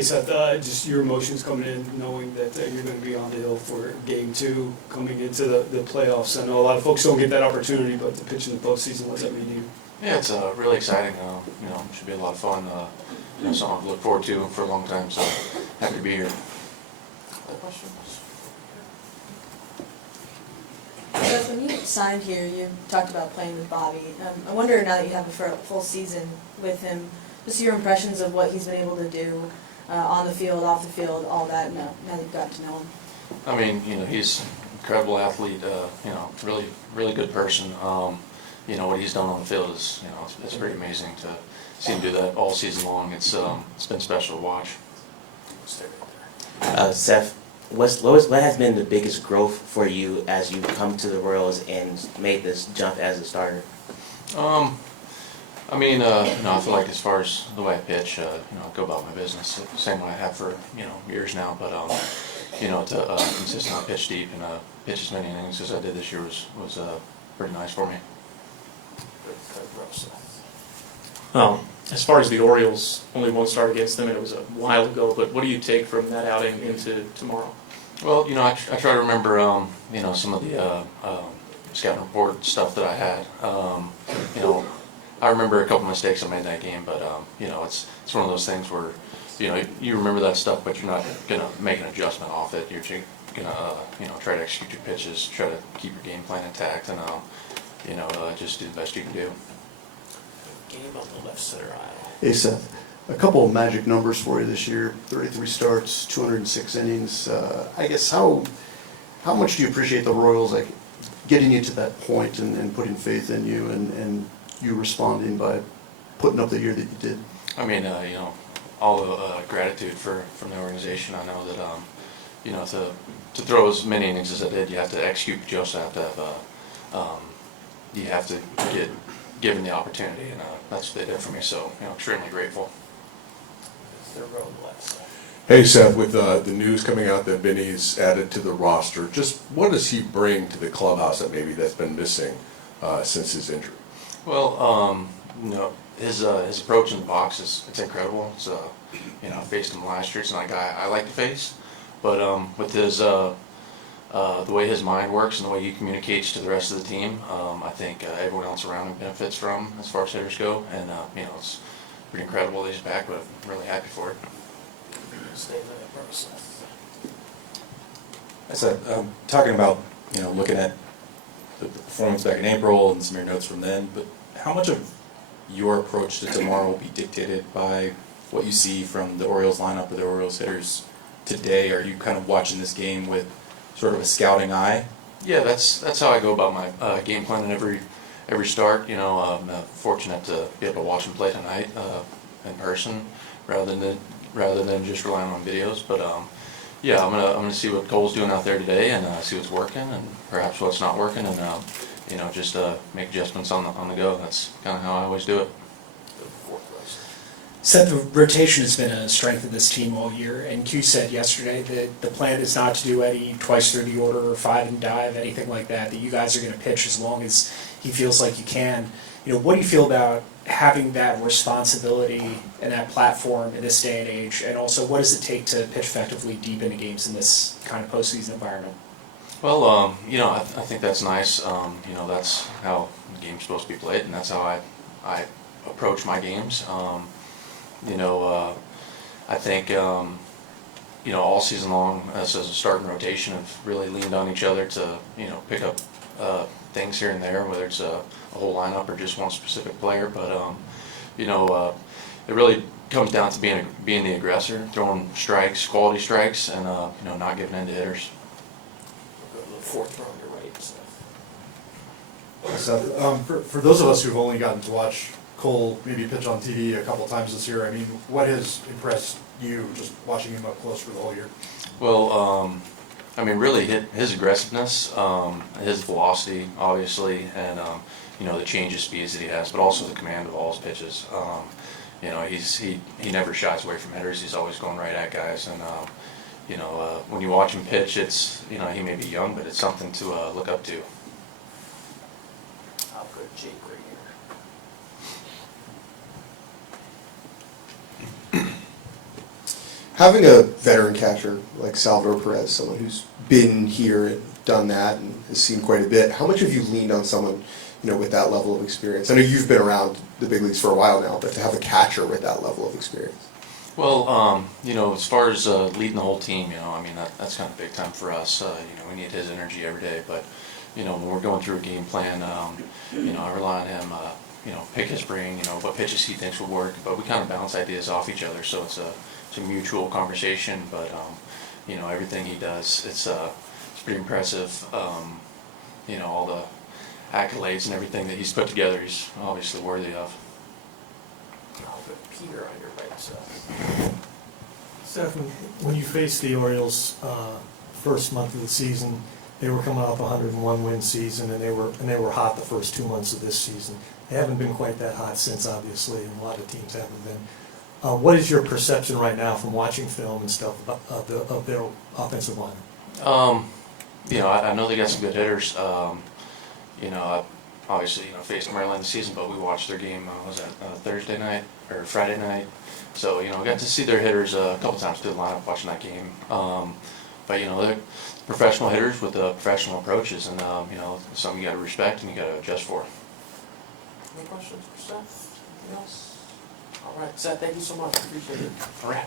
Hey Seth, just your emotions coming in, knowing that you're going to be on the hill for Game 2 coming into the playoffs. I know a lot of folks don't get that opportunity, but to pitch in the postseason, what does that mean to you? Yeah, it's really exciting. Should be a lot of fun. Something to look forward to for a long time. So happy to be here. Other questions? Seth, when you signed here, you talked about playing with Bobby. I wonder, now that you have a full season with him, just your impressions of what he's been able to do on the field, off the field, all that, now that you've got to know him. I mean, he's an incredible athlete. Really, really good person. What he's done on the field is, it's pretty amazing to see him do that all season long. It's been special to watch. Seth, what has been the biggest growth for you as you've come to the Royals and made this jump as a starter? I feel like as far as the way I pitch, I go about my business the same way I have for, years now. But, to consistently pitch deep and pitch as many innings as I did this year was pretty nice for me. As far as the Orioles, only one start against them, and it was a while ago, but what do you take from that outing into tomorrow? Well, I try to remember, some of the scouting report stuff that I had. I remember a couple mistakes I made that game, but, it's one of those things where, you remember that stuff, but you're not going to make an adjustment off it. You're going to, try to execute your pitches, try to keep your game plan intact, and, just do the best you can do. Game on the left center aisle. Hey Seth, a couple of magic numbers for you this year: 33 starts, 206 innings. I guess how much do you appreciate the Royals getting you to that point and putting faith in you and you responding by putting up the year that you did? I mean, all the gratitude from the organization. I know that to throw as many innings as I did, you have to execute, but you also have to have you have to get given the opportunity, and that's what they did for me. So, extremely grateful. Third row on the left side. Hey Seth, with the news coming out that Vinnie's added to the roster, just what does he bring to the clubhouse that's been missing since his injury? Well, his approach in the box it's incredible. It's I faced him last year. It's not a guy I like to face, but with his the way his mind works and the way he communicates to the rest of the team, I think everyone else around him benefits from as far as hitters go, and it's pretty incredible that he's back, but I'm really happy for it. Stay in that process. I said, talking about, looking at the performance back in April and some of your notes from then, but how much of your approach to tomorrow will be dictated by what you see from the Orioles lineup or the Orioles hitters today? Are you kind of watching this game with sort of a scouting eye? Yeah, that's how I go about my game plan in every start. I'm fortunate to be able to watch him play tonight in person rather than just relying on videos. But yeah, I'm gonna see what Cole's doing out there today and see what's working and perhaps what's not working, and just make adjustments on the go. That's kind of how I always do it. Seth, the rotation has been a strength of this team all year, and Q said yesterday that the plan is not to do any twice through the order or five and dive, anything like that, that you guys are going to pitch as long as he feels like you can. What do you feel about having that responsibility and that platform in this day and age, and also what does it take to pitch effectively deep into games in this kind of postseason environment? Well, I think that's nice. That's how the game's supposed to be played, and that's how I approach my games. I think, all season long, us as a starting rotation have really leaned on each other to, pick up things here and there, whether it's a whole lineup or just one specific player. But, it really comes down to being the aggressor, throwing strikes, quality strikes, and, not giving in to hitters. We'll go to the fourth row on your right. Seth, for those of us who've only gotten to watch Cole maybe pitch on TV a couple times this year, what has impressed you just watching him up close for the whole year? Well, really his aggressiveness, his velocity, obviously, and the change of speeds that he has, but also the command of all his pitches. He never shies away from hitters. He's always going right at guys, and when you watch him pitch, it's he may be young, but it's something to look up to. I'll put Jake right here. having a veteran catcher like Salvador Perez, someone who's been here and done that and has seen quite a bit, how much have you leaned on someone, with that level of experience? I know you've been around the big leagues for a while now, but to have a catcher with that level of experience. Well, as far as leading the whole team, that's kind of big time for us. We need his energy every day, but when we're going through a game plan, I rely on him. Pick his brain. What pitches he thinks will work, but we kind of bounce ideas off each other, so it's a mutual conversation. But everything he does, it's pretty impressive. All the accolades and everything that he's put together, he's obviously worthy of. I'll put Peter on your right, Seth. Seth, when you faced the Orioles first month of the season, they were coming off a 101-win season, and they were hot the first 2 months of this season. They haven't been quite that hot since, obviously, and a lot of teams haven't been. What is your perception right now from watching film and stuff of their offensive line? I know they got some good hitters. I obviously faced them early in the season, but we watched their game. Was that Thursday night or Friday night? So I got to see their hitters a couple times through the lineup watching that game. But they're professional hitters with professional approaches, and it's something you got to respect and you got to adjust for. Any questions for Seth? Anything else? All right, Seth, thank you so much. Appreciate it. All right.